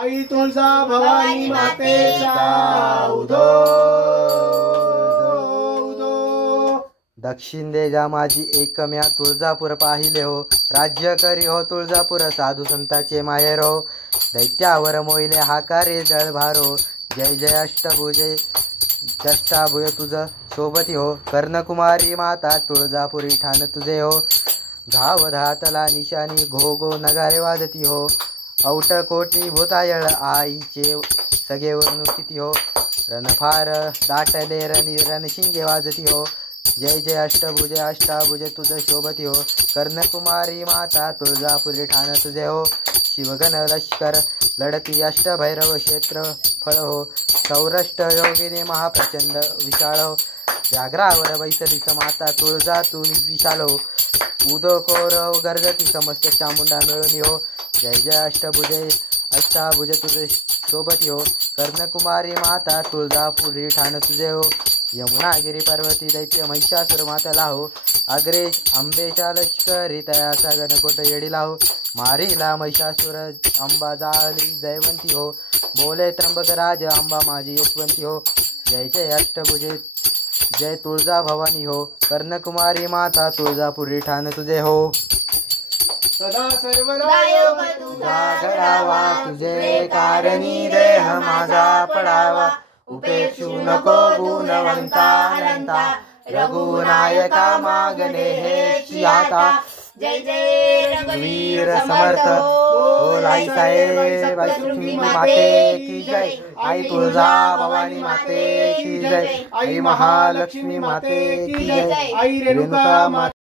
आई तुळजा भवानी मातेचा उदो दक्षिण दे जा माझी एकम्या तुळजापूर पाहिले हो, राज्य करी हो तुळजापूर साधू संताचे माहेर हो, दैत्यावर मोहिले हाकारे जळभारो, जय जय अष्टभुजे दष्टाभुय तुझ सोबती हो, कर्णकुमारी माता तुळजापुरी ठाण तुझे हो, धाव धातला निशाणी घो घो नगारे वाजती हो, औट कोटी भूतायळ आईचे सगळे वर्ण किती हो, रणफार दाटले रणशिंगे वाजती हो, जय जय अष्टाभुजे तुझ शोभती हो, कर्णकुमारी माता तुळजापुरी ठाण तुझे हो, शिवगण लष्कर लढती अष्टभैरव क्षेत्र फळ हो, सौराष्ट्र योगिनी महाप्रचंड विशाळ हो, व्याघ्रावर बैसलीस माता तुळजा तू विशाल हो, उदकोर गर्जती समस्त चामुंडा मिळून हो, जय जय अष्टाभुजे तुझे शोभती हो, कर्णकुमारी माता तुळजापुरी ठाण तुझे हो, यमुनागिरी पर्वती दैत्य महिषासुर माताला हो, अग्रेश अंबेच्या लष्करी तयाचा गणकोट येडीला हो, मारीला महिषासुर अंबा जाळली जयवंती हो, बोले त्र्यंबक राज अंबा माझी यशवंती हो, जय जय अष्टभुजे जय तुळजा भवानी हो, कर्णकुमारी माता तुळजापुरी ठाण तुझे हो, सदा सर्वदा तुझा घडावा तुझे कारणी देह माझा पडावा, उपेक्षू नको गुणवंता अनंता, रघुनायका मागणे हे सियाता, जय जय वीर समर्थ बोल आई साहेब लक्ष्मी माते की जय, आई तुळजा भवानी माते की जय, आई महालक्ष्मी माते की जय, आई रेणुका माते